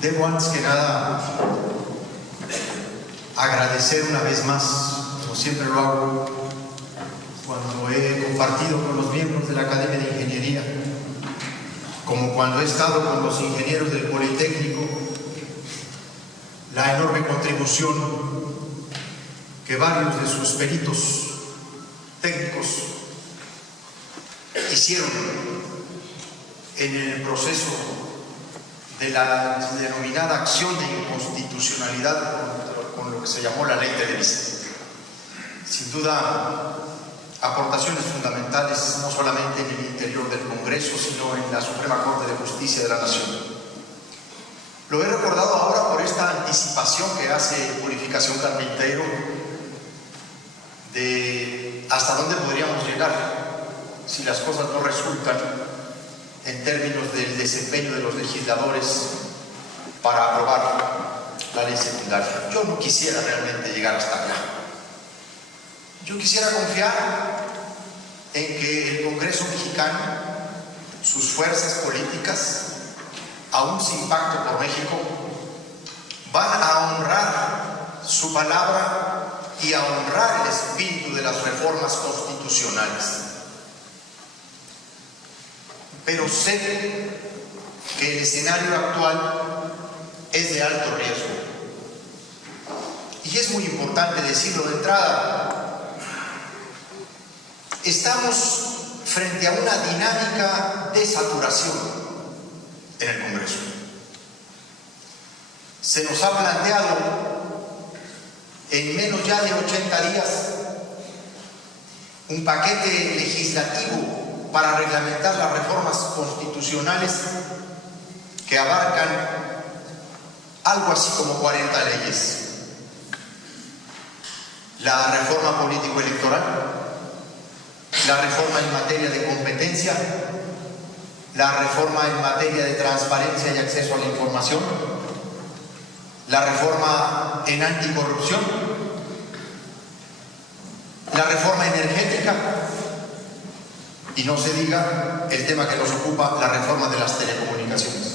Debo antes que nada agradecer una vez más, como siempre lo hago cuando he compartido con los miembros de la Academia de Ingeniería, como cuando he estado con los ingenieros del Politécnico, la enorme contribución que varios de sus peritos técnicos hicieron en el proceso de la denominada acción de inconstitucionalidad con lo que se llamó la Ley Televisa. Sin duda, aportaciones fundamentales no solamente en el interior del Congreso, sino en la Suprema Corte de Justicia de la Nación. Lo he recordado ahora por esta anticipación que hace Purificación Carpintero de hasta dónde podríamos llegar si las cosas no resultan en términos del desempeño de los legisladores para aprobar la ley secundaria. Yo no quisiera realmente llegar hasta allá. Yo quisiera confiar en que el Congreso mexicano, sus fuerzas políticas, aún sin pacto por México, van a honrar su palabra y a honrar el espíritu de las reformas constitucionales. Pero sé que el escenario actual es de alto riesgo. Y es muy importante decirlo de entrada. Estamos frente a una dinámica de saturación en el Congreso. Se nos ha planteado en menos ya de 80 días un paquete legislativo para reglamentar las reformas constitucionales que abarcan algo así como 40 leyes. La reforma político-electoral, la reforma en materia de competencia, la reforma en materia de transparencia y acceso a la información, la reforma en anticorrupción, la reforma energética, y no se diga el tema que nos ocupa, la reforma de las telecomunicaciones.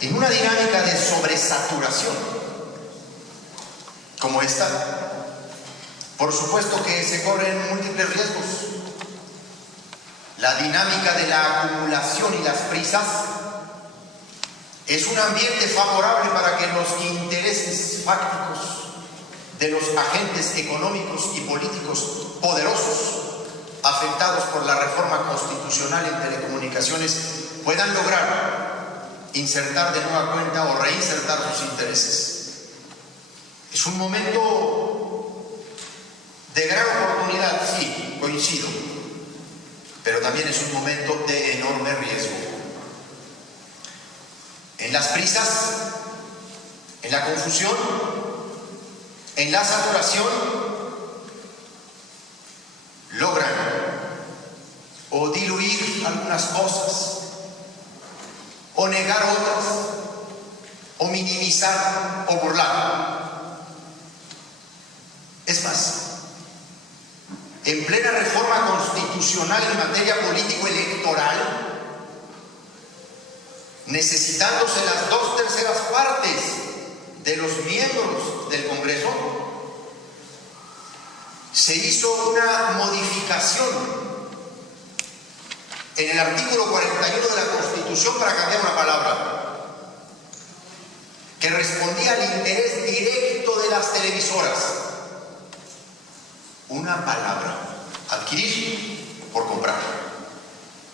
En una dinámica de sobresaturación como esta, por supuesto que se corren múltiples riesgos. La dinámica de la acumulación y las prisas es un ambiente favorable para que los intereses fácticos de los agentes económicos y políticos poderosos afectados por la reforma constitucional en telecomunicaciones puedan lograr insertar de nueva cuenta o reinsertar sus intereses. Es un momento de gran oportunidad, sí, coincido, pero también es un momento de enorme riesgo. En las prisas, en la confusión, en la saturación, logran o diluir algunas cosas, o negar otras, o minimizar o burlar. Es más, en plena reforma constitucional en materia político-electoral, necesitándose las 2/3 partes de los miembros del Congreso, se hizo una modificación en el artículo 41 de la Constitución para cambiar una palabra que respondía al interés directo de las televisoras. Una palabra, adquirir por comprar.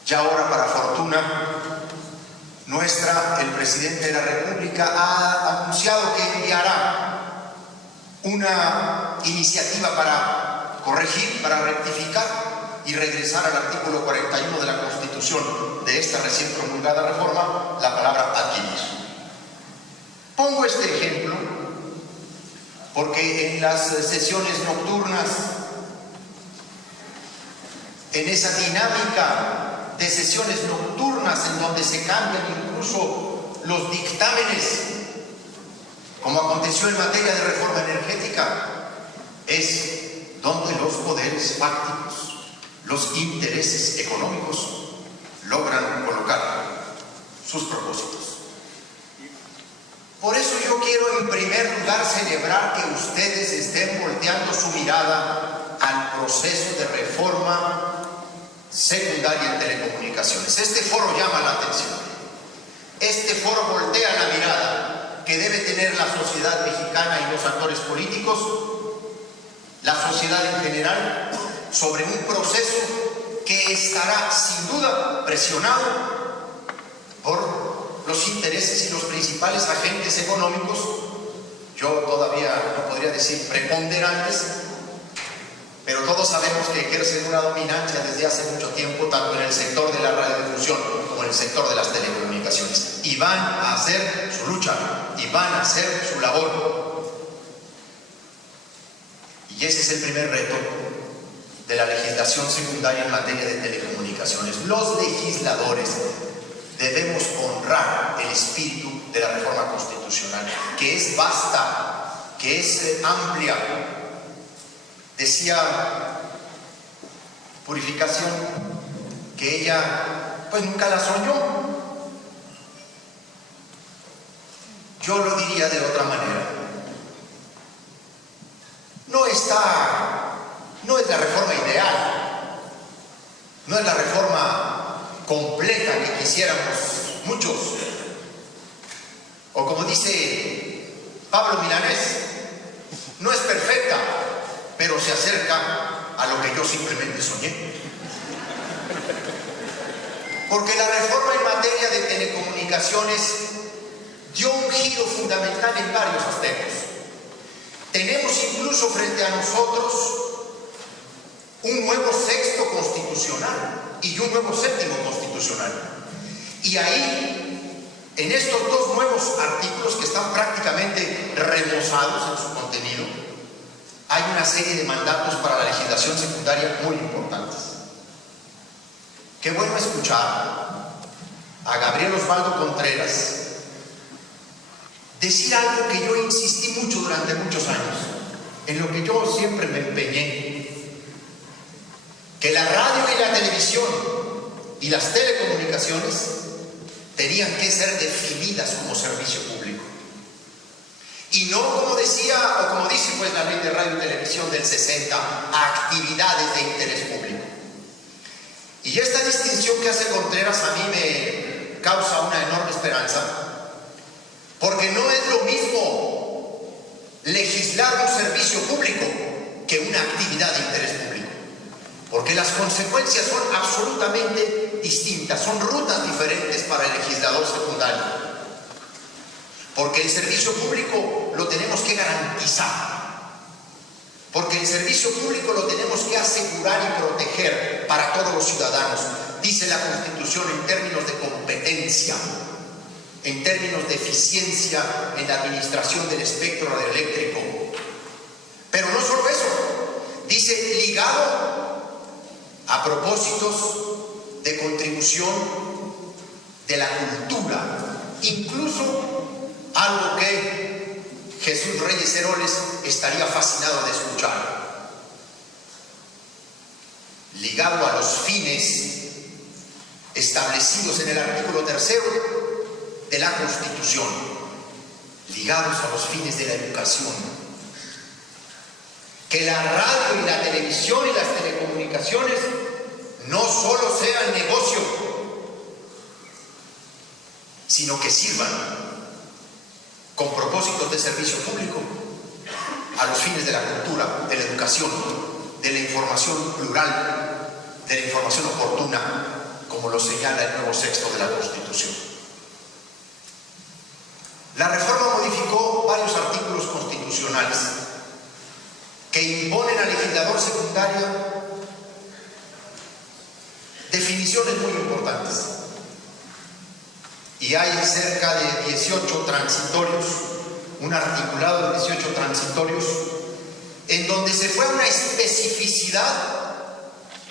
Ya ahora, para fortuna nuestra, el presidente de la República ha anunciado que enviará una iniciativa para corregir, para rectificar y regresar al artículo 41 de la Constitución de esta recién promulgada reforma, la palabra adquirir. Pongo este ejemplo porque en las sesiones nocturnas, en esa dinámica de sesiones nocturnas en donde se cambian incluso los dictámenes, como aconteció en materia de reforma energética, es donde los poderes fácticos, los intereses económicos logran colocar sus propósitos. Por eso yo quiero en primer lugar celebrar que ustedes estén volteando su mirada al proceso de reforma secundaria en telecomunicaciones. Este foro llama la atención. Este foro voltea la mirada que debe tener la sociedad mexicana y los actores políticos, la sociedad en general, sobre un proceso que estará sin duda presionado por los intereses y los principales agentes económicos, yo todavía no podría decir preponderantes, pero todos sabemos que ejercen una dominancia desde hace mucho tiempo, tanto en el sector de la radiodifusión como en el sector de las telecomunicaciones. Y van a hacer su lucha, y van a hacer su labor. Y ese es el primer reto de la legislación secundaria en materia de telecomunicaciones. Los legisladores debemos honrar el espíritu de la reforma constitucional, que es vasta, que es amplia. Decía Purificación que ella pues nunca la soñó. Yo lo diría de otra manera. No es la reforma ideal, no es la reforma completa que quisiéramos muchos, o como dice Pablo Milanés, no es perfecta, pero se acerca a lo que yo simplemente soñé. Porque la reforma en materia de telecomunicaciones dio un giro fundamental en varios aspectos. Tenemos incluso frente a nosotros un nuevo sexto constitucional y un nuevo séptimo constitucional. Y ahí, en estos dos nuevos artículos que están prácticamente remozados en su contenido, hay una serie de mandatos para la legislación secundaria muy importantes. Qué bueno escuchar a Gabriel Osvaldo Contreras decir algo que yo insistí mucho durante muchos años, en lo que yo siempre me empeñé, que la radio y la televisión y las telecomunicaciones tenían que ser definidas como servicio público. Y no como decía, o como dice pues la ley de radio y televisión del 60, actividades de interés público. Y esta distinción que hace Contreras a mí me causa una enorme esperanza, porque no es lo mismo legislar un servicio público que una actividad de interés público, porque las consecuencias son absolutamente distintas, son rutas diferentes para el legislador secundario, porque el servicio público lo tenemos que garantizar, porque el servicio público lo tenemos que asegurar y proteger para todos los ciudadanos, dice la Constitución, en términos de competencia, en términos de eficiencia en la administración del espectro radioeléctrico. Pero no solo eso, dice ligado a propósitos de contribución de la cultura, incluso algo que Jesús Reyes Heroles estaría fascinado de escuchar, ligado a los fines establecidos en el artículo 3 de la Constitución, ligados a los fines de la educación. Que la radio y la televisión y las telecomunicaciones no solo sean negocio, sino que sirvan con propósitos de servicio público a los fines de la cultura, de la educación, de la información plural, de la información oportuna, como lo señala el nuevo sexto de la Constitución. La reforma modificó varios artículos constitucionales que imponen al legislador secundario definiciones muy importantes. Y hay cerca de 18 transitorios, un articulado de 18 transitorios, en donde se fue a una especificidad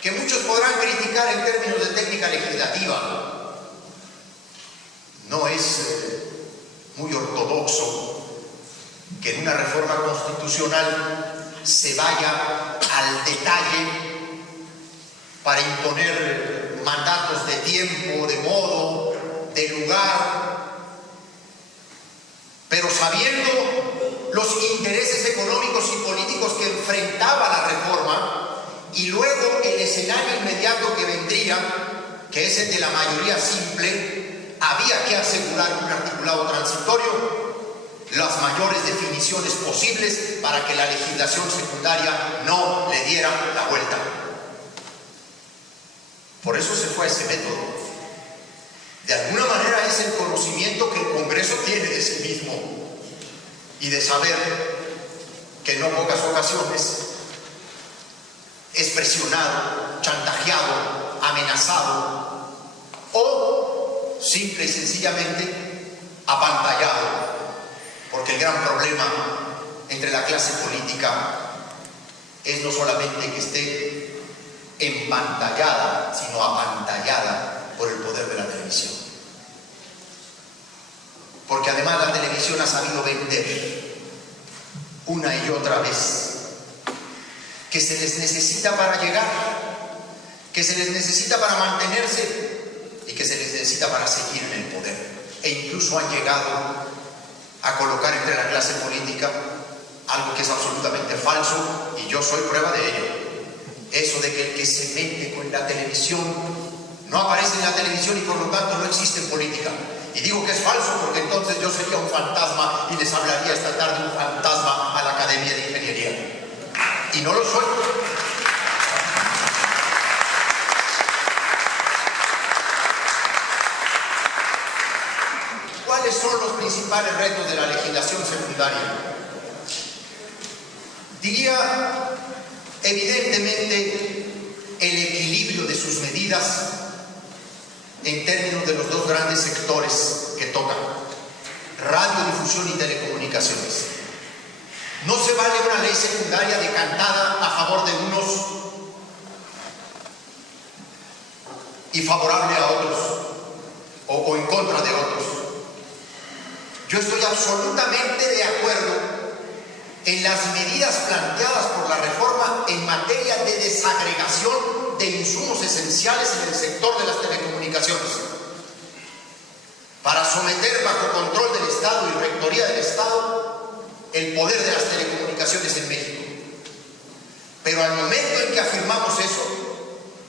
que muchos podrán criticar en términos de técnica legislativa. No es muy ortodoxo que en una reforma constitucional se vaya al detalle para imponer mandatos de tiempo, de modo, de lugar, pero sabiendo los intereses económicos y políticos que enfrentaba la reforma, y luego el escenario inmediato que vendría, que es el de la mayoría simple, había que asegurar un articulado transitorio, las mayores definiciones posibles para que la legislación secundaria no le diera la vuelta. Por eso se fue a ese método. De alguna manera es el conocimiento que el Congreso tiene de sí mismo y de saber que en no pocas ocasiones es presionado, chantajeado, amenazado o simple y sencillamente apantallado, porque el gran problema entre la clase política es no solamente que esté empantallada, sino apantallada por el poder de la televisión. Porque además la televisión ha sabido vender una y otra vez que se les necesita para llegar, que se les necesita para mantenerse y que se les necesita para seguir en el poder. E incluso han llegado a colocar entre la clase política algo que es absolutamente falso, y yo soy prueba de ello. Eso de que el que se mete con la televisión no aparece en la televisión y por lo tanto no existe en política. Y digo que es falso porque entonces yo sería un fantasma y les hablaría esta tarde un fantasma a la Academia de Ingeniería. Y no lo soy. ¿Cuáles son los principales retos de la legislación secundaria? Diría, evidentemente, el equilibrio de sus medidas en términos de los dos grandes sectores que tocan, radiodifusión y telecomunicaciones. No se vale una ley secundaria decantada a favor de unos y favorable a otros, o en contra de otros. Yo estoy absolutamente de acuerdo en las medidas planteadas por la reforma en materia de desagregación de insumos esenciales en el sector de las telecomunicaciones, para someter bajo control del Estado y rectoría del Estado el poder de las telecomunicaciones en México. Pero al momento en que afirmamos eso,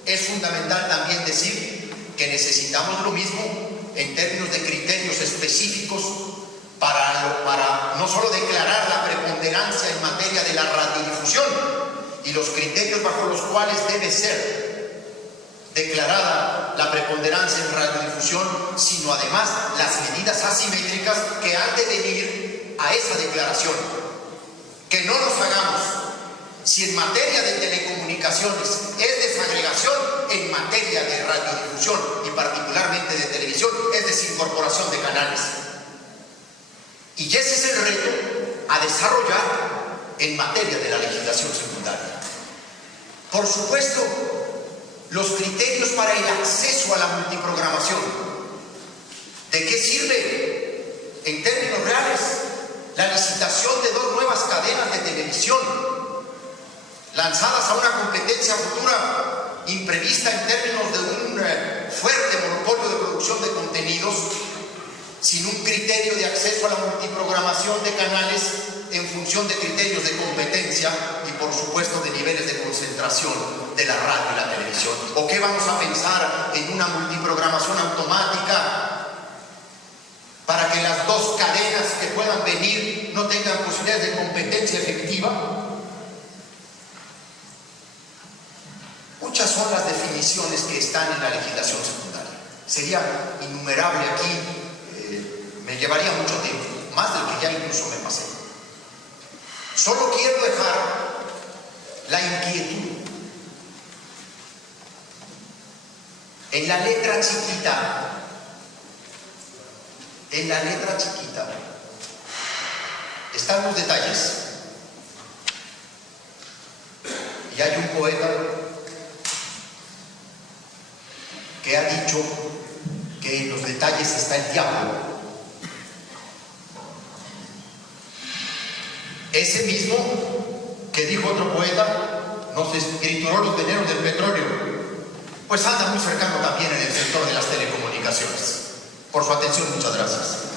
es fundamental también decir que necesitamos lo mismo en términos de criterios específicos para no solo declarar la preponderancia en materia de la radiodifusión y los criterios bajo los cuales debe ser declarada la preponderancia en radiodifusión, sino además las medidas asimétricas que han de venir a esa declaración. Que no nos hagamos, si en materia de telecomunicaciones es desagregación, en materia de radiodifusión y particularmente de televisión es desincorporación de canales. Y ese es el reto a desarrollar en materia de la legislación secundaria. Por supuesto, los criterios para el acceso a la multiprogramación. ¿De qué sirve, en términos reales, la licitación de 2 nuevas cadenas de televisión lanzadas a una competencia futura imprevista en términos de un fuerte monopolio de producción de contenidos, sin un criterio de acceso a la multiprogramación de canales en función de criterios de competencia y por supuesto de niveles de concentración de la radio y la televisión? ¿O qué vamos a pensar en una multiprogramación automática para que las 2 cadenas que puedan venir no tengan posibilidades de competencia efectiva? Muchas son las definiciones que están en la legislación secundaria. Sería innumerable aquí, me llevaría mucho tiempo, más del que ya incluso me pasé. Solo quiero dejar la inquietud en la letra chiquita. En la letra chiquita están los detalles. Y hay un poeta que ha dicho que en los detalles está el diablo. Ese mismo que dijo otro poeta nos escrituró los venenos del petróleo, pues anda muy cercano también en el sector de las telecomunicaciones. Por su atención, muchas gracias.